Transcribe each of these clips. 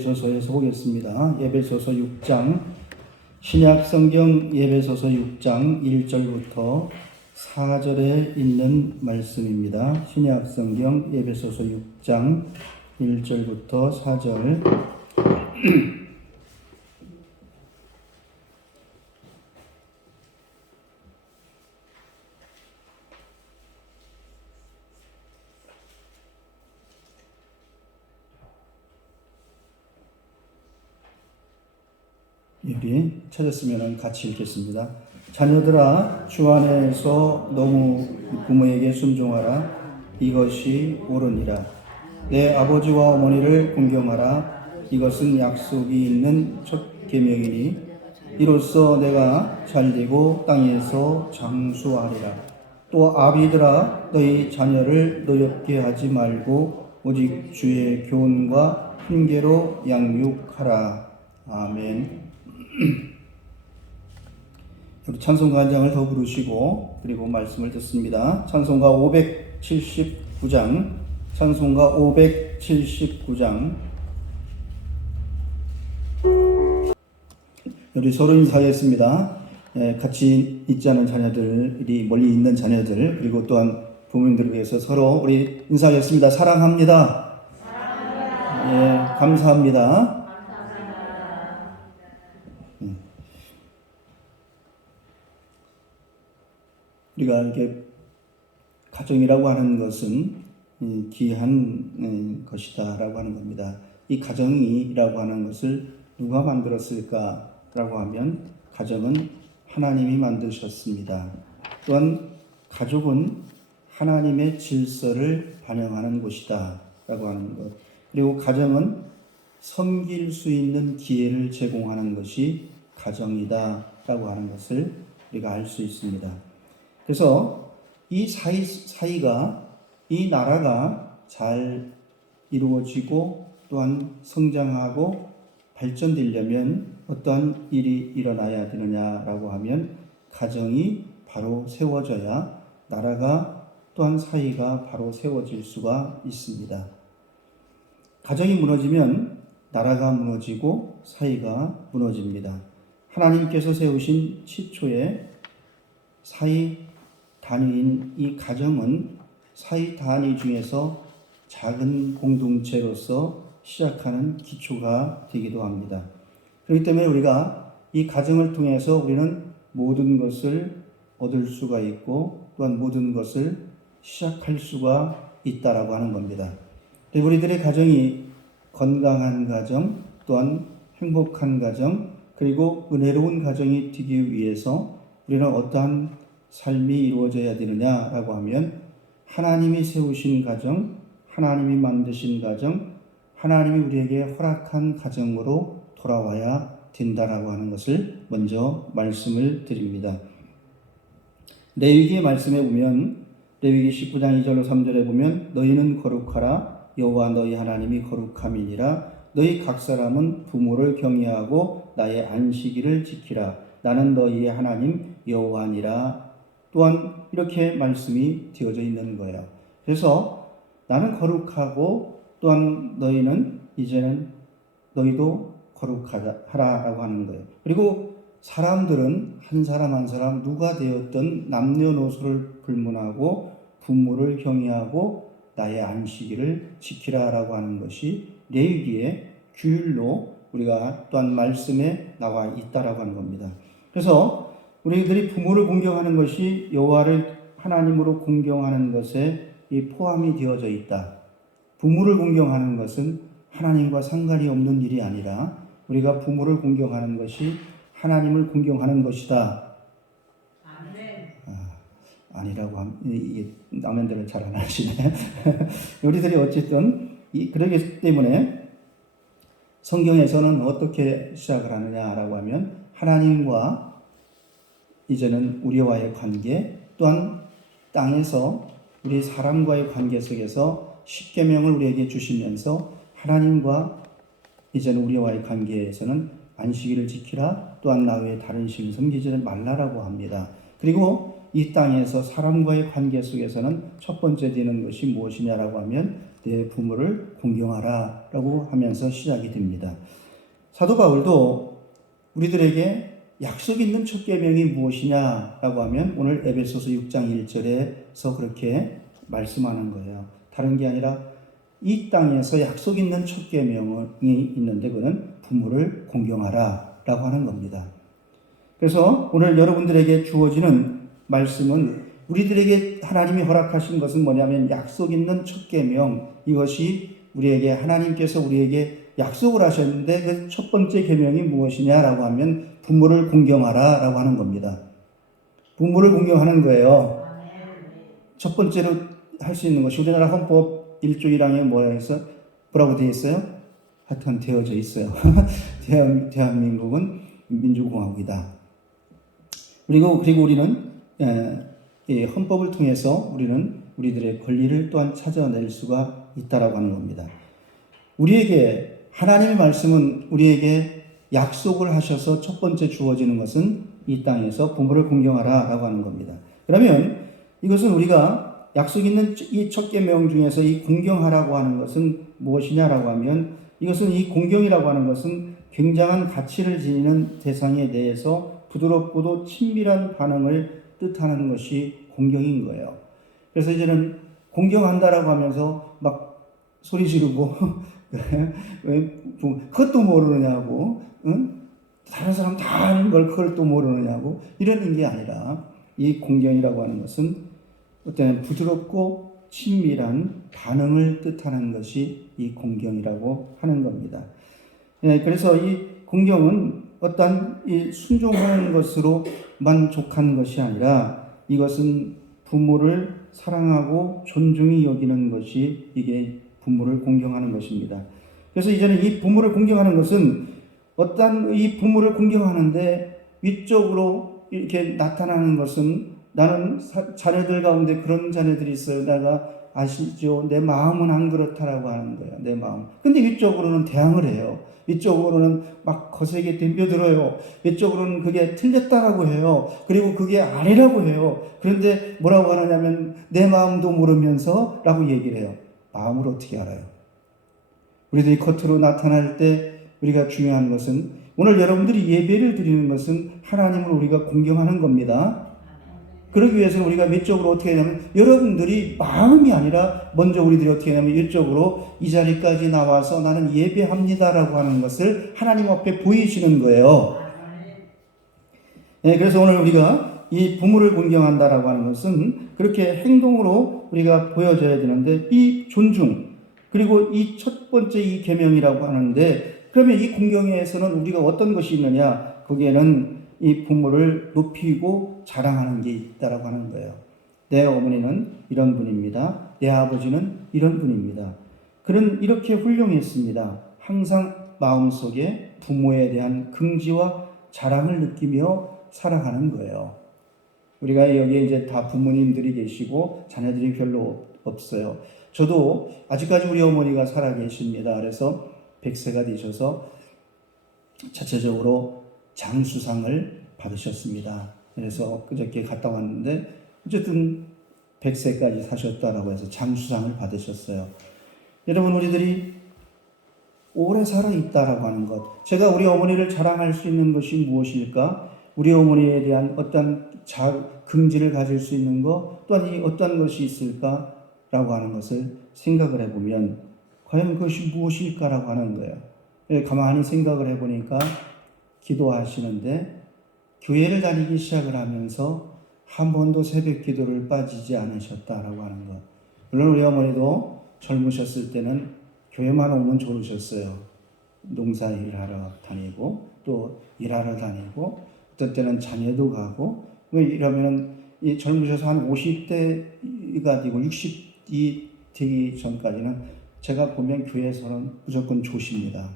에베소서에서 보겠습니다. 에베소서 6장 신약 성경 에베소서 6장 1절부터 4절에 있는 말씀입니다. 신약 성경 에베소서 6장 1절부터 4절. 여기 찾았으면 같이 읽겠습니다. 자녀들아, 주 안에서 너무 부모에게 순종하라. 이것이 옳으니라. 내 아버지와 어머니를 공경하라. 이것은 약속이 있는 첫 계명이니 이로써 내가 잘되고 땅에서 장수하리라. 또 아비들아, 너희 자녀를 노엽게 하지 말고 오직 주의 교훈과 훈계로 양육하라. 아멘. 우리 찬송가 한 장을 더 부르시고 그리고 말씀을 듣습니다. 찬송가 579장, 찬송가 579장. 우리 서로 인사하겠습니다. 같이 있지 않은 자녀들이, 멀리 있는 자녀들, 그리고 또한 부모님들을 위해서 서로 우리 인사하겠습니다. 사랑합니다. 사랑합니다. 감사합니다. 우리가 이렇게 가정이라고 하는 것은 귀한 것이다라고 하는 겁니다. 이 가정이라고 하는 것을 누가 만들었을까라고 하면 가정은 하나님이 만드셨습니다. 또한 가족은 하나님의 질서를 반영하는 곳이다라고 하는 것. 그리고 가정은 섬길 수 있는 기회를 제공하는 것이 가정이다라고 하는 것을 우리가 알 수 있습니다. 그래서 이 사이가, 이 나라가 잘 이루어지고 또한 성장하고 발전되려면 어떠한 일이 일어나야 되느냐라고 하면 가정이 바로 세워져야 나라가 또한 사이가 바로 세워질 수가 있습니다. 가정이 무너지면 나라가 무너지고 사이가 무너집니다. 하나님께서 세우신 시초의 사이 단위인 이 가정은 사이 단위 중에서 작은 공동체로서 시작하는 기초가 되기도 합니다. 그렇기 때문에 우리가 이 가정을 통해서 우리는 모든 것을 얻을 수가 있고 또한 모든 것을 시작할 수가 있다라고 하는 겁니다. 우리들의 가정이 건강한 가정, 또한 행복한 가정, 그리고 은혜로운 가정이 되기 위해서 우리는 어떠한 삶이 이루어져야 되느냐라고 하면 하나님이 세우신 가정, 하나님이 만드신 가정, 하나님이 우리에게 허락한 가정으로 돌아와야 된다라고 하는 것을 먼저 말씀을 드립니다. 레위기의 말씀에 보면 레위기 19장 2절로 3절에 보면 너희는 거룩하라. 여호와 너희 하나님이 거룩함이니라. 너희 각 사람은 부모를 경외하고 나의 안식일을 지키라. 나는 너희의 하나님 여호와니라. 또한 이렇게 말씀이 되어져 있는 거예요. 그래서 나는 거룩하고 또한 너희는 이제는 너희도 거룩하라라고 하는 거예요. 그리고 사람들은 한 사람 한 사람 누가 되었든 남녀노소를 불문하고 부모를 경외하고 나의 안식일을 지키라라고 하는 것이 레위기의 규율로 우리가 또한 말씀에 나와 있다라고 하는 겁니다. 그래서 우리들이 부모를 공경하는 것이 여호와를 하나님으로 공경하는 것에 포함이 되어져 있다. 부모를 공경하는 것은 하나님과 상관이 없는 일이 아니라 우리가 부모를 공경하는 것이 하나님을 공경하는 것이다. 아니라고 하면 이게 남편들은 잘 안 하시네. 우리들이 어쨌든 그러기 때문에 성경에서는 어떻게 시작을 하느냐라고 하면 하나님과 이제는 우리와의 관계, 또한 땅에서 우리 사람과의 관계 속에서 십계명을 우리에게 주시면서 하나님과 이제는 우리와의 관계에서는 안식일을 지키라, 또한 나 외에 다른 신을 섬기지 말라라고 합니다. 그리고 이 땅에서 사람과의 관계 속에서는 첫 번째 되는 것이 무엇이냐라고 하면 내 부모를 공경하라 라고 하면서 시작이 됩니다. 사도 바울도 우리들에게 약속 있는 첫 계명이 무엇이냐라고 하면 오늘 에베소서 6장 1절에서 그렇게 말씀하는 거예요. 다른 게 아니라 이 땅에서 약속 있는 첫 계명이 있는데 그는 부모를 공경하라 라고 하는 겁니다. 그래서 오늘 여러분들에게 주어지는 말씀은 우리들에게 하나님이 허락하신 것은 뭐냐면 약속 있는 첫 계명, 이것이 우리에게 하나님께서 우리에게 약속을 하셨는데 그 첫 번째 계명이 무엇이냐라고 하면 부모를 공경하라 라고 하는 겁니다. 부모를 공경하는 거예요. 첫 번째로 할 수 있는 것이 우리나라 헌법 1조 1항에 뭐라고 되어 있어요? 하여튼 되어져 있어요. 대한민국은 민주공화국이다. 그리고 우리는 이 헌법을 통해서 우리는 우리들의 권리를 또한 찾아낼 수가 있다라고 하는 겁니다. 우리에게 하나님의 말씀은 우리에게 약속을 하셔서 첫 번째 주어지는 것은 이 땅에서 부모를 공경하라라고 하는 겁니다. 그러면 이것은 우리가 약속 있는 이 첫 계명 중에서 이 공경하라고 하는 것은 무엇이냐라고 하면 이것은 이 공경이라고 하는 것은 굉장한 가치를 지니는 대상에 대해서 부드럽고도 친밀한 반응을 뜻하는 것이 공경인 거예요. 그래서 이제는 공경한다라고 하면서 막 소리 지르고 왜 그것도 모르느냐고, 응? 다른 사람 다 아는 걸 그걸 또 모르느냐고 이러는 게 아니라 이 공경이라고 하는 것은 어떤 부드럽고 친밀한 반응을 뜻하는 것이 이 공경이라고 하는 겁니다. 그래서 이 공경은 어떤 이 순종하는 것으로 만족한 것이 아니라 이것은 부모를 사랑하고 존중히 여기는 것이 이게 부모를 공경하는 것입니다. 그래서 이제는 이 부모를 공경하는 것은 어떤 이 부모를 공경하는데 위적으로 이렇게 나타나는 것은 나는 자녀들 가운데 그런 자녀들이 있어요. 내가 아시죠? 내 마음은 안 그렇다라고 하는 거예요. 내 마음. 근데 위적으로는 대항을 해요. 위적으로는 막 거세게 덤벼들어요. 위적으로는 그게 틀렸다라고 해요. 그리고 그게 아니라고 해요. 그런데 뭐라고 하느냐면 내 마음도 모르면서 라고 얘기를 해요. 마음을 어떻게 알아요? 우리들이 겉으로 나타날 때 우리가 중요한 것은 오늘 여러분들이 예배를 드리는 것은 하나님을 우리가 공경하는 겁니다. 그러기 위해서는 우리가 외적으로 어떻게 하냐면 여러분들이 마음이 아니라 먼저 우리들이 어떻게 하냐면 외적으로 이 자리까지 나와서 나는 예배합니다라고 하는 것을 하나님 앞에 보이시는 거예요. 그래서 오늘 우리가 이 부모를 공경한다라고 하는 것은 그렇게 행동으로 우리가 보여줘야 되는데 이 존중 그리고 이 첫 번째 이 계명이라고 하는데 그러면 이 공경에서는 우리가 어떤 것이 있느냐 거기에는 이 부모를 높이고 자랑하는 게 있다라고 하는 거예요. 내 어머니는 이런 분입니다. 내 아버지는 이런 분입니다. 그는 이렇게 훌륭했습니다. 항상 마음속에 부모에 대한 긍지와 자랑을 느끼며 살아가는 거예요. 우리가 여기에 이제 다 부모님들이 계시고 자녀들이 별로 없어요. 저도 아직까지 우리 어머니가 살아 계십니다. 그래서 100세가 되셔서 자체적으로 장수상을 받으셨습니다. 그래서 그저께 갔다 왔는데 어쨌든 100세까지 사셨다라고 해서 장수상을 받으셨어요. 여러분 우리들이 오래 살아있다라고 하는 것 제가 우리 어머니를 자랑할 수 있는 것이 무엇일까? 우리 어머니에 대한 어떤 긍지를 가질 수 있는 것 또한 이 어떤 것이 있을까라고 하는 것을 생각을 해보면 과연 그것이 무엇일까라고 하는 거예요. 가만히 생각을 해보니까 기도하시는데 교회를 다니기 시작을 하면서 한 번도 새벽 기도를 빠지지 않으셨다라고 하는 것. 물론 우리 어머니도 젊으셨을 때는 교회만 오면 좋으셨어요. 농사 일하러 다니고 또 일하러 다니고 어떤 때는 자녀도 가고 이러면 이 젊으셔서 한 50대가 되고 60이 되기 전까지는 제가 보면 교회에서는 무조건 조십니다.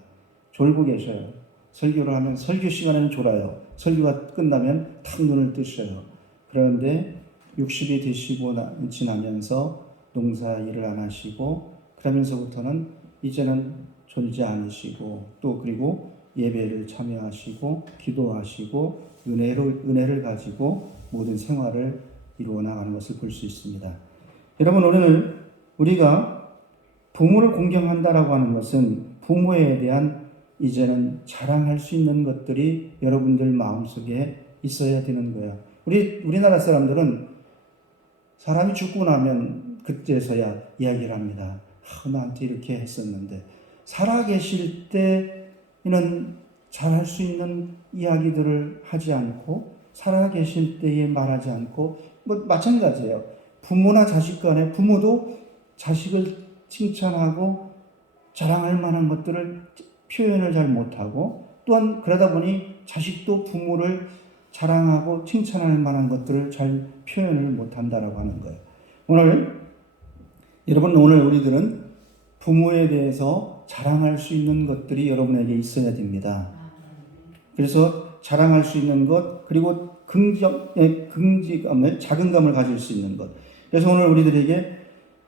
졸고 계셔요. 설교를 하면 설교 시간에는 졸아요. 설교가 끝나면 탁 눈을 뜨셔요. 그런데 60이 되시고 지나면서 농사 일을 안 하시고 그러면서부터는 이제는 졸지 않으시고 또 그리고 예배를 참여하시고 기도하시고 은혜를 가지고 모든 생활을 이루어 나가는 것을 볼 수 있습니다. 여러분, 오늘 우리가 부모를 공경한다라고 하는 것은 부모에 대한 이제는 자랑할 수 있는 것들이 여러분들 마음속에 있어야 되는 거예요. 우리나라 사람들은 사람이 죽고 나면 그때서야 이야기를 합니다. 나한테 이렇게 했었는데, 살아계실 때는 잘할 수 있는 이야기들을 하지 않고, 살아계실 때에 말하지 않고, 마찬가지예요. 부모나 자식 간에 부모도 자식을 칭찬하고 자랑할 만한 것들을 표현을 잘 못하고, 또한 그러다 보니 자식도 부모를 자랑하고 칭찬할 만한 것들을 잘 표현을 못한다라고 하는 거예요. 여러분, 오늘 우리들은 부모에 대해서 자랑할 수 있는 것들이 여러분에게 있어야 됩니다. 그래서 자랑할 수 있는 것, 그리고 긍지감을, 자긍감을 가질 수 있는 것. 그래서 오늘 우리들에게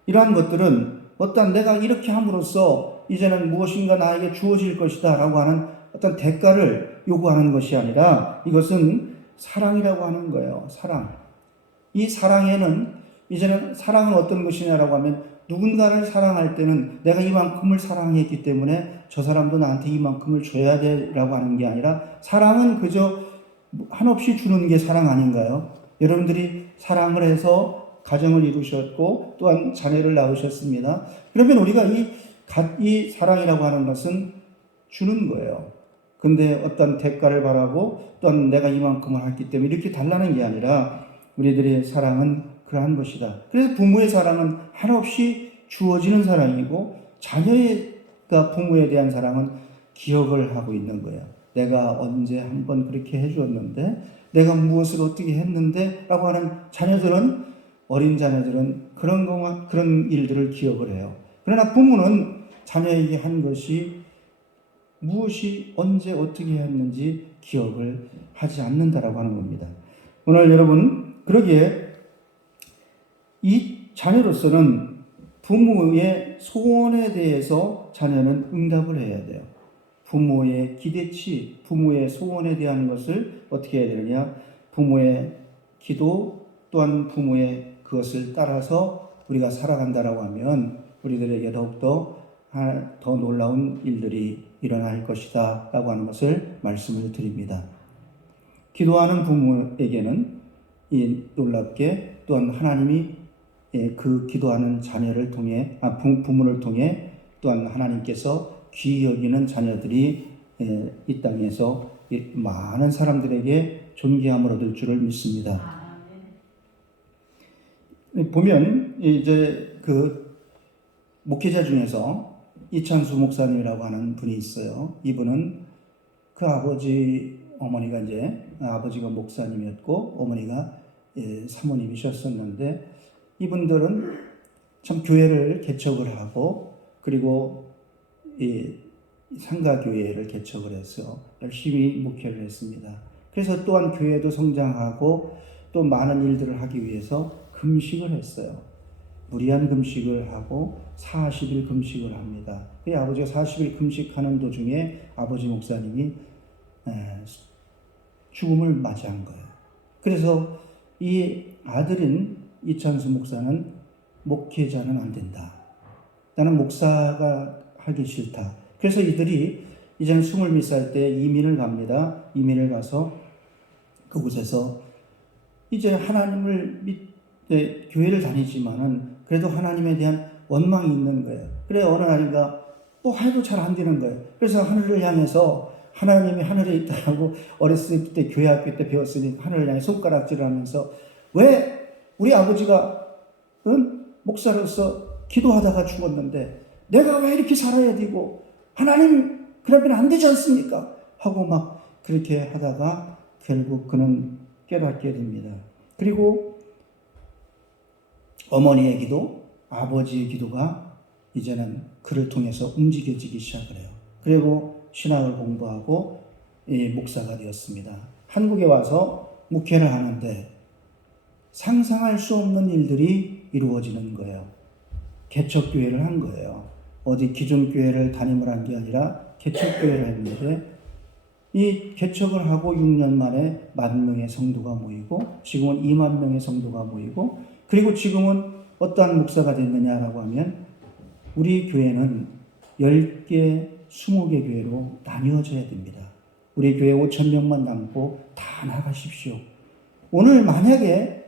이러한 것들은 어떤 내가 이렇게 함으로써 이제는 무엇인가 나에게 주어질 것이다 라고 하는 어떤 대가를 요구하는 것이 아니라 이것은 사랑이라고 하는 거예요. 사랑. 이 사랑에는 이제는 사랑은 어떤 것이냐라고 하면 누군가를 사랑할 때는 내가 이만큼을 사랑했기 때문에 저 사람도 나한테 이만큼을 줘야 되라고 하는 게 아니라 사랑은 그저 한없이 주는 게 사랑 아닌가요? 여러분들이 사랑을 해서 가정을 이루셨고 또한 자녀를 낳으셨습니다. 그러면 우리가 이 사랑이라고 하는 것은 주는 거예요. 근데 어떤 대가를 바라고 또한 내가 이만큼을 했기 때문에 이렇게 달라는 게 아니라 우리들의 사랑은 그러한 것이다. 그래서 부모의 사랑은 한없이 주어지는 사랑이고 자녀가 부모에 대한 사랑은 기억을 하고 있는 거예요. 내가 언제 한번 그렇게 해주었는데 내가 무엇을 어떻게 했는데 라고 하는 자녀들은 어린 자녀들은 그런 일들을 기억을 해요. 그러나 부모는 자녀에게 한 것이 무엇이 언제 어떻게 했는지 기억을 하지 않는다라고 하는 겁니다. 오늘 여러분 그러기에 이 자녀로서는 부모의 소원에 대해서 자녀는 응답을 해야 돼요. 부모의 기대치, 부모의 소원에 대한 것을 어떻게 해야 되느냐? 부모의 기도 또한 부모의 그것을 따라서 우리가 살아간다라고 하면 우리들에게 더욱더 더 놀라운 일들이 일어날 것이다 라고 하는 것을 말씀을 드립니다. 기도하는 부모에게는 이 놀랍게 또한 하나님이 그 기도하는 자녀를 통해 부모를 통해 또한 하나님께서 귀히 여기는 자녀들이 이 땅에서 많은 사람들에게 존귀함을 얻을 줄을 믿습니다. 보면 이제 그 목회자 중에서 이찬수 목사님이라고 하는 분이 있어요. 이분은 그 어머니가 이제 아버지가 목사님이었고 어머니가 사모님이셨었는데 이분들은 참 교회를 개척을 하고 그리고 이 상가교회를 개척을 해서 열심히 목회를 했습니다. 그래서 또한 교회도 성장하고 또 많은 일들을 하기 위해서 금식을 했어요. 무리한 금식을 하고 40일 금식을 합니다. 그 아버지가 40일 금식하는 도중에 아버지 목사님이 죽음을 맞이한 거예요. 그래서 이 아들인 이찬수 목사는 목회자는 안 된다. 나는 목사가 하기 싫다. 그래서 이들이 이제는 20몇 때 이민을 갑니다. 이민을 가서 그곳에서 이제 하나님을 교회를 다니지만은 그래도 하나님에 대한 원망이 있는 거예요. 그래 어느 날인가 또 해도 잘 안 되는 거예요. 그래서 하늘을 향해서 하나님이 하늘에 있다라고 어렸을 때 교회 학교 때 배웠으니까 하늘을 향해 손가락질을 하면서 왜 우리 아버지가 목사로서 기도하다가 죽었는데 내가 왜 이렇게 살아야 되고 하나님 그러면 안 되지 않습니까? 하고 막 그렇게 하다가 결국 그는 깨닫게 됩니다. 그리고 어머니의 기도, 아버지의 기도가 이제는 그를 통해서 움직여지기 시작을 해요. 그리고 신학을 공부하고 목사가 되었습니다. 한국에 와서 목회를 하는데 상상할 수 없는 일들이 이루어지는 거예요. 개척교회를 한 거예요. 어디 기존 교회를 담임을 한 게 아니라 개척교회를 했는데 이 개척을 하고 6년 만에 10,000명의 성도가 모이고 지금은 20,000명의 성도가 모이고 그리고 지금은 어떠한 목사가 됐느냐라고 하면 우리 교회는 10개, 20개 교회로 나뉘어져야 됩니다. 우리 교회 5,000명만 남고 다 나가십시오. 오늘 만약에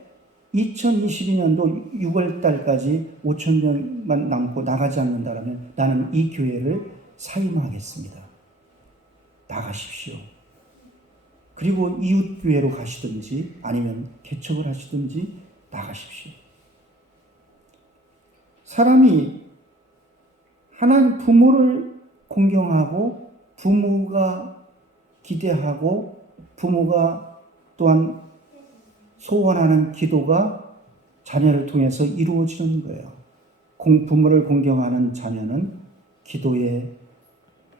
2022년도 6월 달까지 5,000명만 남고 나가지 않는다면 나는 이 교회를 사임하겠습니다. 나가십시오. 그리고 이웃 교회로 가시든지 아니면 개척을 하시든지 나가십시오. 사람이 하나님 부모를 공경하고 부모가 기대하고 부모가 또한 소원하는 기도가 자녀를 통해서 이루어지는 거예요. 부모를 공경하는 자녀는 기도의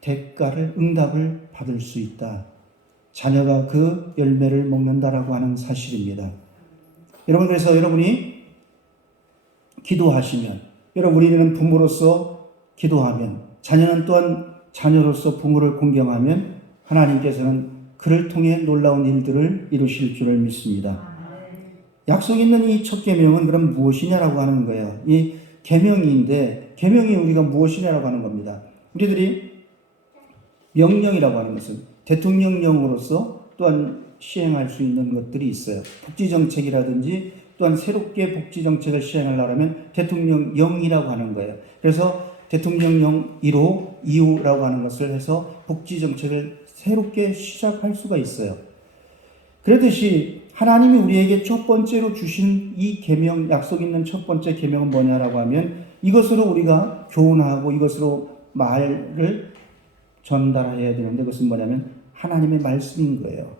대가를 응답을 받을 수 있다. 자녀가 그 열매를 먹는다라고 하는 사실입니다. 여러분 그래서 여러분이 기도하시면 우리는 부모로서 기도하면 자녀는 또한 자녀로서 부모를 공경하면 하나님께서는 그를 통해 놀라운 일들을 이루실 줄을 믿습니다. 약속 있는 이 첫 계명은 그럼 무엇이냐라고 하는 거예요. 이 계명인데 계명이 우리가 무엇이냐라고 하는 겁니다. 우리들이 명령이라고 하는 것은 대통령령으로서 또한 시행할 수 있는 것들이 있어요. 복지정책이라든지 또한 새롭게 복지정책을 시행하려고 하면 대통령령이라고 하는 거예요. 그래서 대통령령 1호, 2호라고 하는 것을 해서 복지정책을 새롭게 시작할 수가 있어요. 그러듯이 하나님이 우리에게 첫 번째로 주신 이 계명, 약속 있는 첫 번째 계명은 뭐냐라고 하면 이것으로 우리가 교훈하고 이것으로 말을 전달해야 되는데 그것은 뭐냐면 하나님의 말씀인 거예요.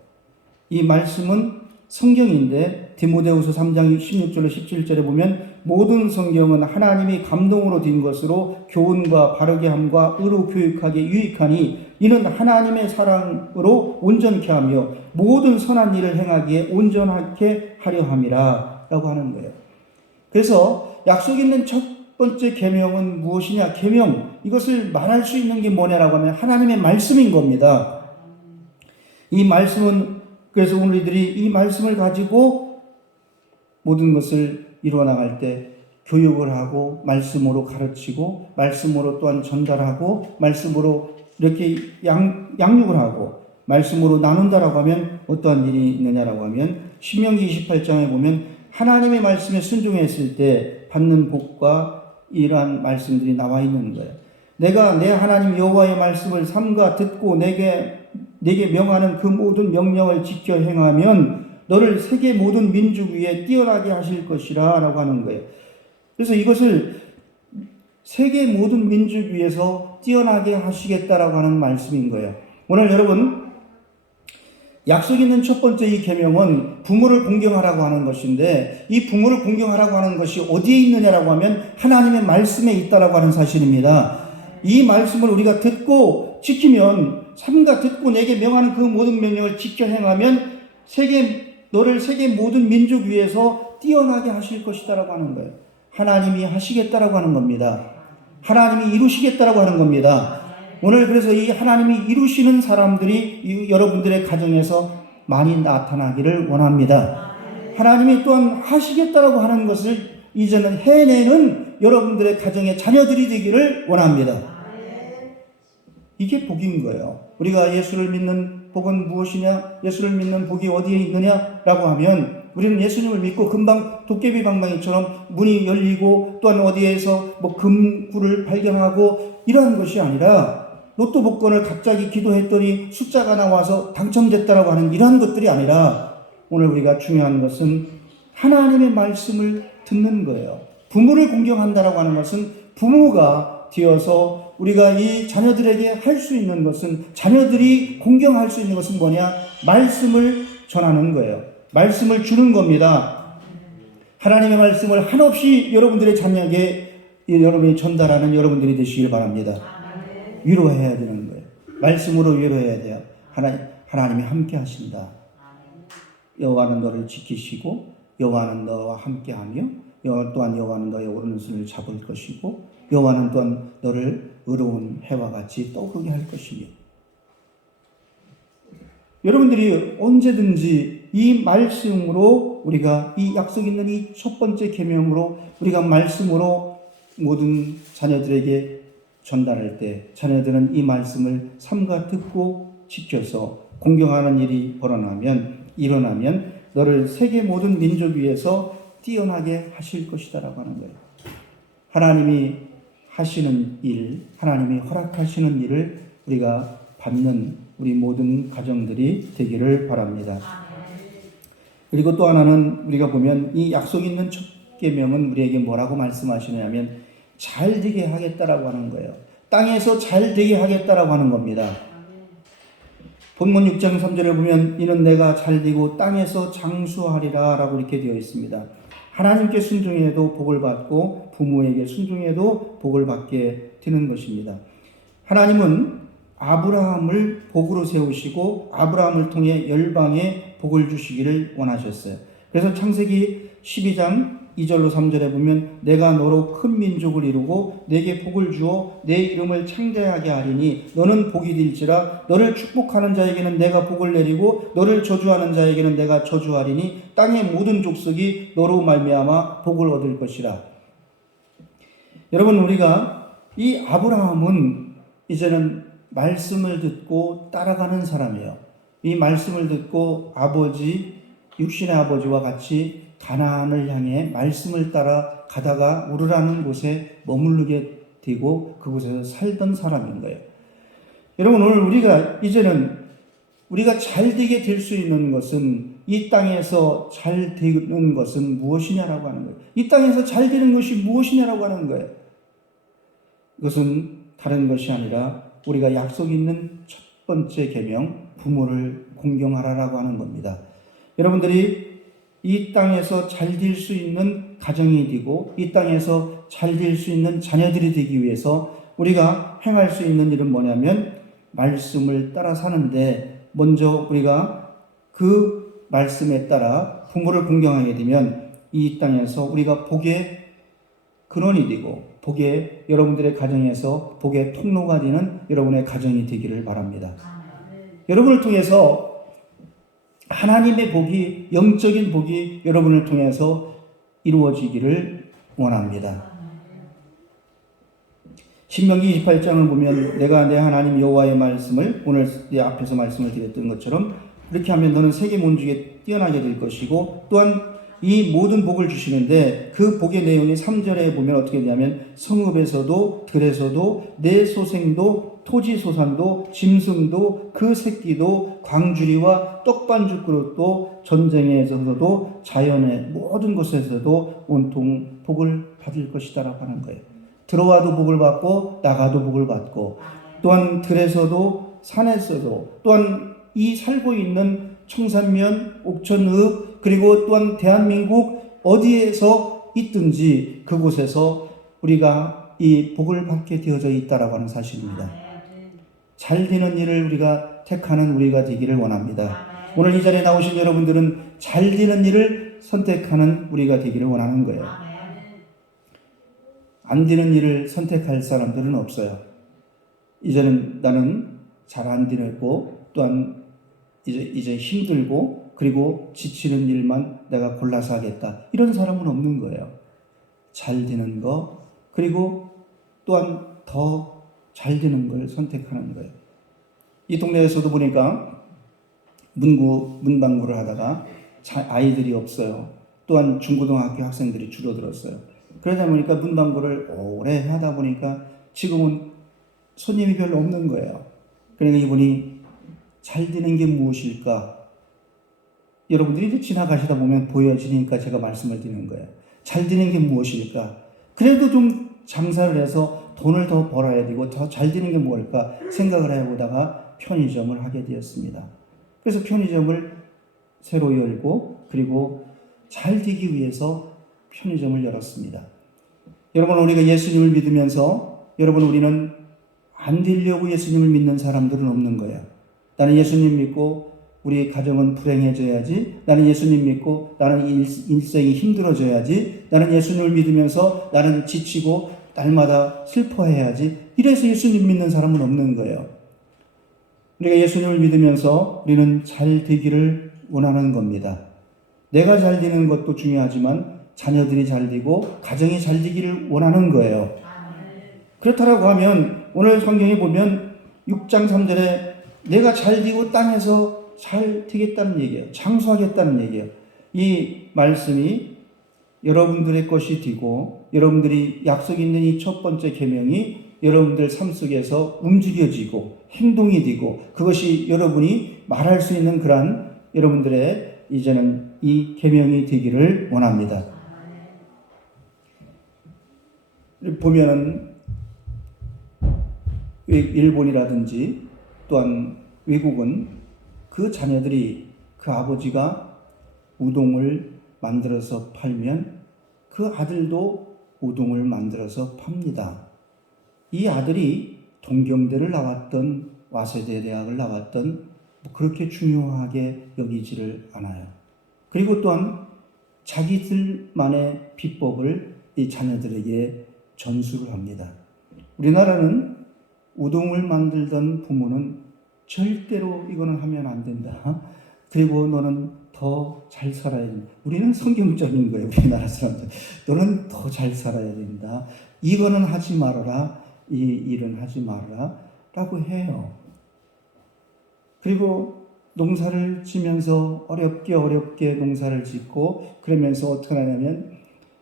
이 말씀은 성경인데 디모데후서 3장 16절로 17절에 보면 모든 성경은 하나님이 감동으로 된 것으로 교훈과 바르게 함과 의로 교육하기에 유익하니 이는 하나님의 사랑으로 온전케 하며 모든 선한 일을 행하기에 온전하게 하려 함이라 라고 하는 거예요. 그래서 약속 있는 첫 번째 계명은 무엇이냐? 계명, 이것을 말할 수 있는 게 뭐냐라고 하면 하나님의 말씀인 겁니다. 이 말씀은 그래서 우리들이 이 말씀을 가지고 모든 것을 이루어 나갈 때 교육을 하고 말씀으로 가르치고 말씀으로 또한 전달하고 말씀으로 이렇게 양육을 하고 말씀으로 나눈다라고 하면 어떠한 일이 있느냐라고 하면 신명기 28장에 보면 하나님의 말씀에 순종했을 때 받는 복과 이러한 말씀들이 나와 있는 거예요. 내가 내 하나님 여호와의 말씀을 삼가 듣고 내게 명하는 그 모든 명령을 지켜 행하면 너를 세계 모든 민족 위에 뛰어나게 하실 것이라 라고 하는 거예요. 그래서 이것을 세계 모든 민족 위에서 뛰어나게 하시겠다라고 하는 말씀인 거예요. 오늘 여러분 약속 있는 첫 번째 이 계명은 부모를 공경하라고 하는 것인데 이 부모를 공경하라고 하는 것이 어디에 있느냐라고 하면 하나님의 말씀에 있다라고 하는 사실입니다. 이 말씀을 우리가 듣고 지키면 삼가 듣고 내게 명하는 그 모든 명령을 지켜 행하면 너를 세계 모든 민족 위에서 뛰어나게 하실 것이다라고 하는 거예요. 하나님이 하시겠다라고 하는 겁니다. 하나님이 이루시겠다라고 하는 겁니다. 오늘 그래서 이 하나님이 이루시는 사람들이 여러분들의 가정에서 많이 나타나기를 원합니다. 하나님이 또한 하시겠다라고 하는 것을 이제는 해내는 여러분들의 가정의 자녀들이 되기를 원합니다. 이게 복인 거예요. 우리가 예수를 믿는 복은 무엇이냐? 예수를 믿는 복이 어디에 있느냐라고 하면 우리는 예수님을 믿고 금방 도깨비 방망이처럼 문이 열리고 또한 어디에서 금구를 발견하고 이러한 것이 아니라 로또 복권을 갑자기 기도했더니 숫자가 나와서 당첨됐다라고 하는 이러한 것들이 아니라 오늘 우리가 중요한 것은 하나님의 말씀을 듣는 거예요. 부모를 공경한다라고 하는 것은 부모가 되어서 우리가 이 자녀들에게 할 수 있는 것은 자녀들이 공경할 수 있는 것은 뭐냐? 말씀을 전하는 거예요. 말씀을 주는 겁니다. 하나님의 말씀을 한없이 여러분들의 자녀에게 여러분이 전달하는 여러분들이 되시길 바랍니다. 위로해야 되는 거예요. 말씀으로 위로해야 돼요. 하나님이 함께 하신다. 여호와는 너를 지키시고 여호와는 너와 함께하며 여호와는 너의 오른손을 잡을 것이고 여호와는 또한 너를 의로운 해와 같이 떠오르게 할 것이며 여러분들이 언제든지 이 말씀으로 우리가 이 약속 있는 이 첫 번째 계명으로 우리가 말씀으로 모든 자녀들에게 전달할 때 자녀들은 이 말씀을 삼가 듣고 지켜서 공경하는 일이 일어나면 너를 세계 모든 민족 위에서 뛰어나게 하실 것이다라고 하는 거예요. 하나님이 하시는 일, 하나님이 허락하시는 일을 우리가 받는 우리 모든 가정들이 되기를 바랍니다. 그리고 또 하나는 우리가 보면 이 약속 있는 첫 계명은 우리에게 뭐라고 말씀하시냐면 잘 되게 하겠다라고 하는 거예요. 땅에서 잘 되게 하겠다라고 하는 겁니다. 본문 6장 3절에 보면 이는 내가 잘 되고 땅에서 장수하리라 라고 이렇게 되어 있습니다. 하나님께 순종해도 복을 받고 부모에게 순종해도 복을 받게 되는 것입니다. 하나님은 아브라함을 복으로 세우시고 아브라함을 통해 열방에 복을 주시기를 원하셨어요. 그래서 창세기 12장 2절로 3절에 보면 내가 너로 큰 민족을 이루고 내게 복을 주어 내 이름을 창대하게 하리니 너는 복이 될지라 너를 축복하는 자에게는 내가 복을 내리고 너를 저주하는 자에게는 내가 저주하리니 땅의 모든 족속이 너로 말미암아 복을 얻을 것이라. 여러분, 우리가 이 아브라함은 이제는 말씀을 듣고 따라가는 사람이에요. 이 말씀을 듣고 육신의 아버지와 같이 가나안을 향해 말씀을 따라 가다가 우르라는 곳에 머무르게 되고 그곳에서 살던 사람인 거예요. 여러분, 오늘 이제는 우리가 잘 되게 될 수 있는 것은 이 땅에서 잘 되는 것은 무엇이냐라고 하는 거예요. 이 땅에서 잘 되는 것이 무엇이냐라고 하는 거예요. 이것은 다른 것이 아니라 우리가 약속 있는 첫 번째 계명, 부모를 공경하라라고 하는 겁니다. 여러분들이 이 땅에서 잘 될 수 있는 가정이 되고 이 땅에서 잘 될 수 있는 자녀들이 되기 위해서 우리가 행할 수 있는 일은 뭐냐면 말씀을 따라 사는데, 먼저 우리가 그 말씀에 따라 부모를 공경하게 되면 이 땅에서 우리가 복의 근원이 되고 여러분들의 가정에서 복의 통로가 되는 여러분의 가정이 되기를 바랍니다. 여러분을 통해서 하나님의 복이, 영적인 복이 여러분을 통해서 이루어지기를 원합니다. 신명기 28장을 보면 내가 내 하나님 여호와의 말씀을, 오늘 내 앞에서 말씀을 드렸던 것처럼 그렇게 하면 너는 세계 문중에 뛰어나게 될 것이고 또한 이 모든 복을 주시는데 그 복의 내용이 3절에 보면 어떻게 되냐면 성읍에서도 들에서도 내 소생도 토지 소산도 짐승도 그 새끼도 광주리와 떡반죽 그릇도 전쟁에서도 자연의 모든 곳에서도 온통 복을 받을 것이다라고 하는 거예요. 들어와도 복을 받고 나가도 복을 받고 또한 들에서도 산에서도 또한 이 살고 있는 청산면, 옥천읍 그리고 또한 대한민국 어디에서 있든지 그곳에서 우리가 이 복을 받게 되어져 있다라고 하는 사실입니다. 잘 되는 일을 우리가 택하는 우리가 되기를 원합니다. 오늘 이 자리에 나오신 여러분들은 잘 되는 일을 선택하는 우리가 되기를 원하는 거예요. 안 되는 일을 선택할 사람들은 없어요. 이제는 나는 잘 안 되고 또한 이제 힘들고 그리고 지치는 일만 내가 골라서 하겠다. 이런 사람은 없는 거예요. 잘 되는 거 그리고 또한 더 잘 되는 걸 선택하는 거예요. 이 동네에서도 보니까 문방구를 하다가 아이들이 없어요. 또한 중고등학교 학생들이 줄어들었어요. 그러다 보니까 문방구를 오래 하다 보니까 지금은 손님이 별로 없는 거예요. 그러니까 이분이 잘 되는 게 무엇일까? 여러분들이 이제 지나가시다 보면 보여지니까 제가 말씀을 드리는 거예요. 잘 되는 게 무엇일까? 그래도 좀 장사를 해서 돈을 더 벌어야 되고 더 잘 되는 게 뭘까 생각을 해보다가 편의점을 하게 되었습니다. 그래서 편의점을 새로 열고 그리고 잘 되기 위해서 편의점을 열었습니다. 여러분, 우리가 예수님을 믿으면서 우리는 안 되려고 예수님을 믿는 사람들은 없는 거예요. 나는 예수님 믿고 우리 가정은 불행해져야지. 나는 예수님 믿고 나는 일생이 힘들어져야지. 나는 예수님을 믿으면서 나는 지치고 날마다 슬퍼해야지. 이래서 예수님 믿는 사람은 없는 거예요. 우리가 예수님을 믿으면서 우리는 잘 되기를 원하는 겁니다. 내가 잘 되는 것도 중요하지만 자녀들이 잘 되고 가정이 잘 되기를 원하는 거예요. 그렇다라고 하면 오늘 성경에 보면 6장 3절에 내가 잘 되고 땅에서 잘 되겠다는 얘기예요. 장수하겠다는 얘기예요. 이 말씀이 여러분들의 것이 되고 여러분들이 약속 있는 이 첫 번째 계명이 여러분들 삶 속에서 움직여지고 행동이 되고 그것이 여러분이 말할 수 있는 그러한 여러분들의 이제는 이 계명이 되기를 원합니다. 보면은 일본이라든지 또한 외국은 그 자녀들이 그 아버지가 우동을 만들어서 팔면 그 아들도 우동을 만들어서 팝니다. 이 아들이 동경대를 나왔던 와세대 대학을 나왔던 그렇게 중요하게 여기지를 않아요. 그리고 또한 자기들만의 비법을 이 자녀들에게 전수를 합니다. 우리나라는 우동을 만들던 부모는 절대로 이거는 하면 안 된다. 그리고 너는 더 잘 살아야 된다. 우리는 성경적인 거예요. 우리나라 사람들. 너는 더 잘 살아야 된다. 이거는 하지 말아라. 이 일은 하지 말아라. 라고 해요. 그리고 농사를 지면서 어렵게 농사를 짓고 그러면서 어떻게 하냐면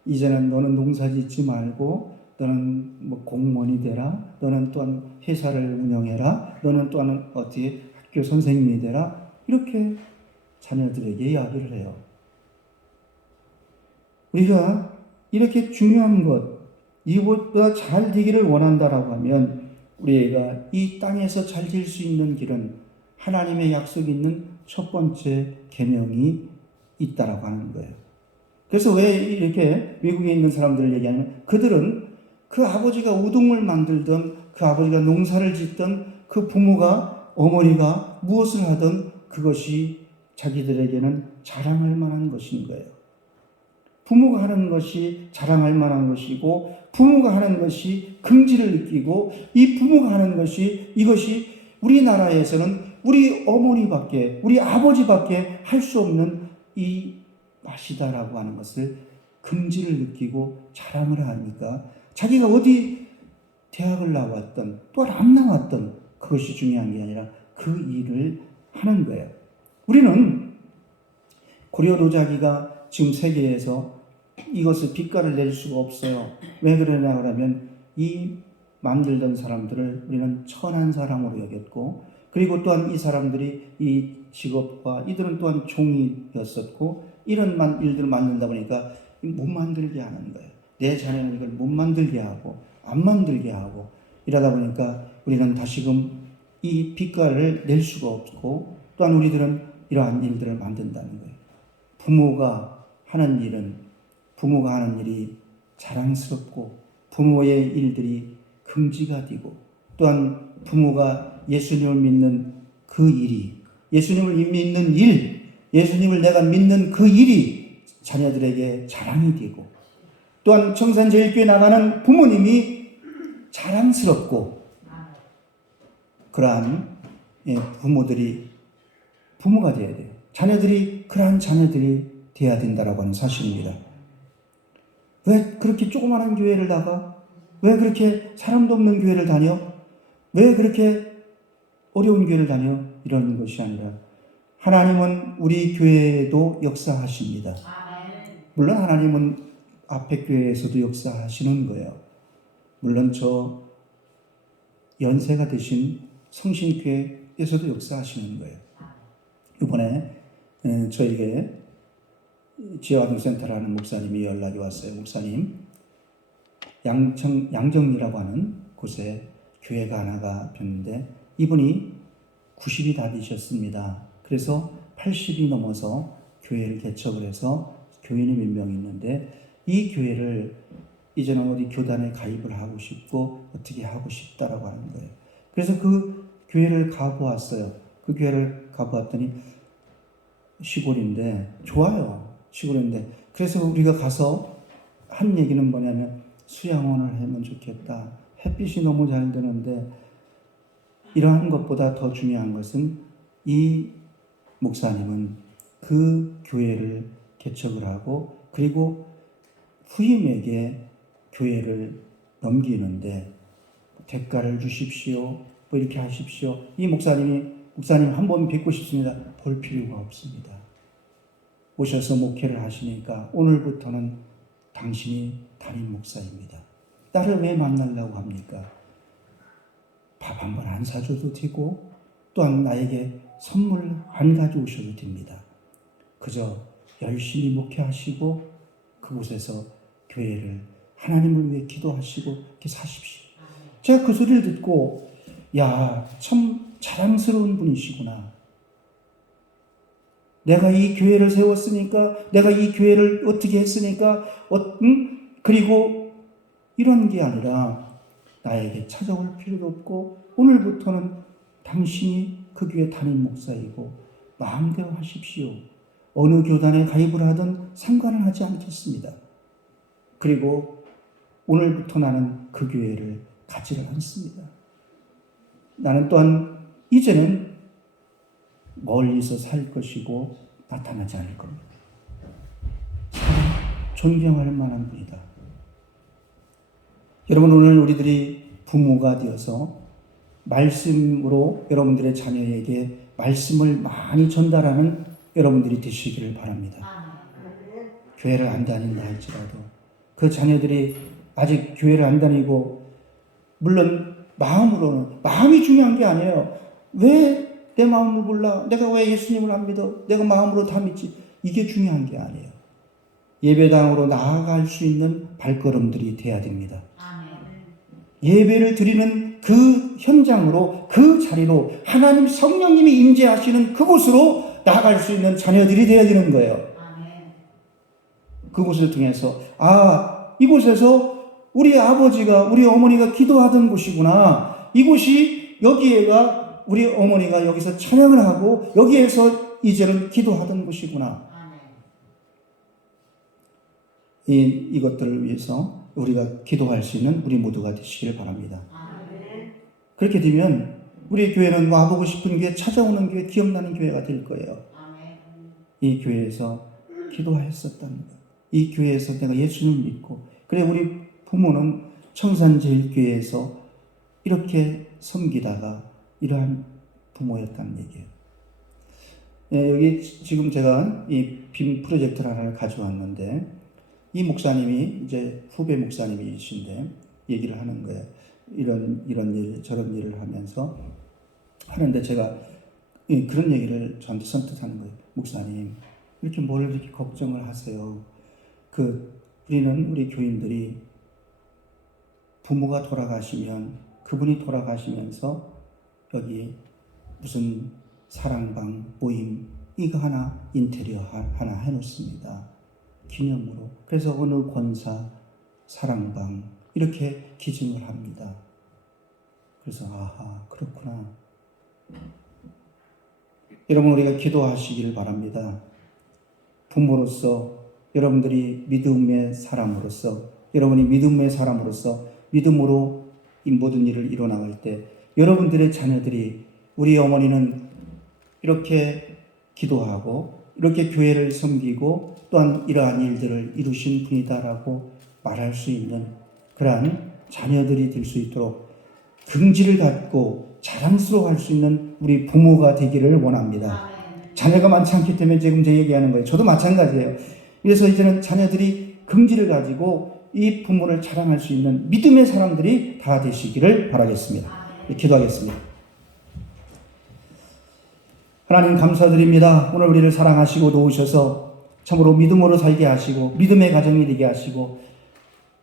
이제는 너는 농사 짓지 말고 너는 뭐 공무원이 되라. 너는 또한 회사를 운영해라. 너는 또한 어떻게 학교 선생님이 되라. 이렇게 자녀들에게 이야기를 해요. 우리가 이렇게 중요한 것, 이것보다 잘 되기를 원한다라고 하면 우리가 이 땅에서 잘 될 수 있는 길은 하나님의 약속이 있는 첫 번째 계명이 있다라고 하는 거예요. 그래서 왜 이렇게 외국에 있는 사람들을 얘기하냐면 그들은 그 아버지가 우동을 만들던 그 아버지가 농사를 짓던 그 부모가 어머니가 무엇을 하든 그것이 자기들에게는 자랑할 만한 것인 거예요. 부모가 하는 것이 자랑할 만한 것이고 부모가 하는 것이 긍지를 느끼고 이 부모가 하는 것이 이것이 우리나라에서는 우리 어머니밖에 우리 아버지밖에 할 수 없는 이 맛이다라고 하는 것을 긍지를 느끼고 자랑을 하니까 자기가 어디 대학을 나왔던 또 안 나왔던 그것이 중요한 게 아니라 그 일을 하는 거예요. 우리는 고려 도자기가 지금 세계에서 이것을 빛깔을 낼 수가 없어요. 왜 그러냐 그러면 이 만들던 사람들을 우리는 천한 사람으로 여겼고 그리고 또한 이 사람들이 이 직업과 이들은 또한 종이었었고 이런 일들을 만들다 보니까 못 만들게 하는 거예요. 내 자녀는 이걸 못 만들게 하고 안 만들게 하고 이러다 보니까 우리는 다시금 이 빛깔을 낼 수가 없고 또한 우리들은 이러한 일들을 만든다는 거예요. 부모가 하는 일이 자랑스럽고 부모의 일들이 긍지가 되고 또한 부모가 예수님을 믿는 그 일이 예수님을 믿는 일 예수님을 내가 믿는 그 일이 자녀들에게 자랑이 되고 또한 청산제일교회 나가는 부모님이 자랑스럽고 그러한 부모가 되어야 돼요. 자녀들이 그러한 자녀들이 되어야 된다라고 하는 사실입니다. 왜 그렇게 조그마한 교회를 나가? 왜 그렇게 사람도 없는 교회를 다녀? 왜 그렇게 어려운 교회를 다녀? 이런 것이 아니라 하나님은 우리 교회에도 역사하십니다. 물론 하나님은 앞에 교회에서도 역사하시는 거예요. 물론 저 연세가 되신 성신교회에서도 역사하시는 거예요. 이번에 저에게 지혜아동센터라는 목사님이 연락이 왔어요. 목사님, 양정리라고 하는 곳에 교회가 하나가 폈는데 이분이 90이 다 되셨습니다. 그래서 80이 넘어서 교회를 개척을 해서 교인이 몇 명 있는데 이 교회를 이제는 어디 교단에 가입을 하고 싶고 어떻게 하고 싶다라고 하는 거예요. 그래서 그 교회를 가보았어요. 그 교회를 가보았더니 시골인데 좋아요. 시골인데 그래서 우리가 가서 한 얘기는 뭐냐면 수양원을 하면 좋겠다. 햇빛이 너무 잘 드는데 이러한 것보다 더 중요한 것은 이 목사님은 그 교회를 개척을 하고 그리고 후임에게 교회를 넘기는데 대가를 주십시오. 뭐 이렇게 하십시오. 이 목사님 한번 뵙고 싶습니다. 볼 필요가 없습니다. 오셔서 목회를 하시니까 오늘부터는 당신이 담임 목사입니다. 나를 왜 만나려고 합니까? 밥 한 번 안 사줘도 되고 또한 나에게 선물 안 가져오셔도 됩니다. 그저 열심히 목회하시고 그곳에서 교회를 하나님을 위해 기도하시고 이렇게 사십시오. 제가 그 소리를 듣고 야, 참 자랑스러운 분이시구나. 내가 이 교회를 세웠으니까, 내가 이 교회를 어떻게 했으니까, 그리고 이런 게 아니라 나에게 찾아올 필요도 없고 오늘부터는 당신이 그 교회 담임 목사이고 마음대로 하십시오. 어느 교단에 가입을 하든 상관을 하지 않겠습니다. 그리고 오늘부터 나는 그 교회를 가지를 않습니다. 나는 또한 이제는 멀리서 살 것이고 나타나지 않을 겁니다. 존경할 만한 분이다. 여러분, 오늘 우리들이 부모가 되어서 말씀으로 여러분들의 자녀에게 말씀을 많이 전달하는 여러분들이 되시기를 바랍니다. 교회를 안 다닌다 할지라도 그 자녀들이 아직 교회를 안 다니고, 물론 마음으로는, 마음이 중요한 게 아니에요. 왜 내 마음을 몰라? 내가 왜 예수님을 안 믿어? 내가 마음으로 다 믿지. 이게 중요한 게 아니에요. 예배당으로 나아갈 수 있는 발걸음들이 돼야 됩니다. 예배를 드리는 그 현장으로, 그 자리로 하나님 성령님이 임재하시는 그곳으로 나아갈 수 있는 자녀들이 되어야 되는 거예요. 그곳을 통해서 이곳에서 우리 아버지가, 우리 어머니가 기도하던 곳이구나. 이곳이, 여기에가 우리 어머니가 여기서 찬양을 하고 여기에서 이제는 기도하던 곳이구나. 이것들을 위해서 우리가 기도할 수 있는 우리 모두가 되시기를 바랍니다. 그렇게 되면 우리 교회는 와보고 싶은 교회, 찾아오는 교회, 기억나는 교회가 될 거예요. 이 교회에서 기도했었다는 것, 이 교회에서 내가 예수님을 믿고, 그래 우리 부모는 청산제일교회에서 이렇게 섬기다가 이러한 부모였다는 얘기예요. 여기 지금 제가 이 빔 프로젝트를 하나를 가져왔는데, 이 목사님이 이제 후배 목사님이신데 얘기를 하는 거예요. 이런 일, 저런 일을 하면서 하는데 제가 그런 얘기를 저한테 선뜻 하는 거예요. 목사님, 이렇게 뭘 이렇게 걱정을 하세요? 우리는, 우리 교인들이 부모가 돌아가시면, 그분이 돌아가시면서 여기 무슨 사랑방 모임 이거 하나, 인테리어 하나 해놓습니다. 기념으로. 그래서 어느 권사 사랑방 이렇게 기증을 합니다. 그래서 그렇구나. 여러분, 우리가 기도하시기를 바랍니다. 부모로서, 여러분들이 믿음의 사람으로서, 여러분이 믿음의 사람으로서 믿음으로 이 모든 일을 이뤄나갈 때 여러분들의 자녀들이, 우리 어머니는 이렇게 기도하고 이렇게 교회를 섬기고 또한 이러한 일들을 이루신 분이다라고 말할 수 있는 그러한 자녀들이 될 수 있도록 긍지를 갖고 자랑스러워할 수 있는 우리 부모가 되기를 원합니다. 자녀가 많지 않기 때문에 지금 제 얘기하는 거예요. 저도 마찬가지예요. 그래서 이제는 자녀들이 긍지를 가지고 이 부모를 자랑할 수 있는 믿음의 사람들이 다 되시기를 바라겠습니다. 기도하겠습니다. 하나님 감사드립니다. 오늘 우리를 사랑하시고 도우셔서 참으로 믿음으로 살게 하시고 믿음의 가정이 되게 하시고,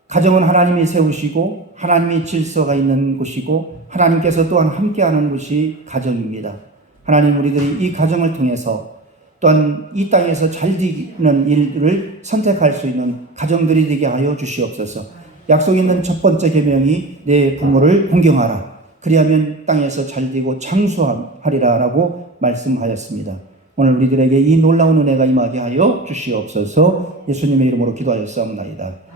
가정은 하나님이 세우시고 하나님이 질서가 있는 곳이고 하나님께서 또한 함께하는 곳이 가정입니다. 하나님, 우리들이 이 가정을 통해서 또한 이 땅에서 잘 되는 일을 선택할 수 있는 가정들이 되게 하여 주시옵소서. 약속 있는 첫 번째 계명이 내 부모를 공경하라. 그리하면 땅에서 잘 되고 장수하리라 라고 말씀하였습니다. 오늘 우리들에게 이 놀라운 은혜가 임하게 하여 주시옵소서. 예수님의 이름으로 기도하였사옵나이다.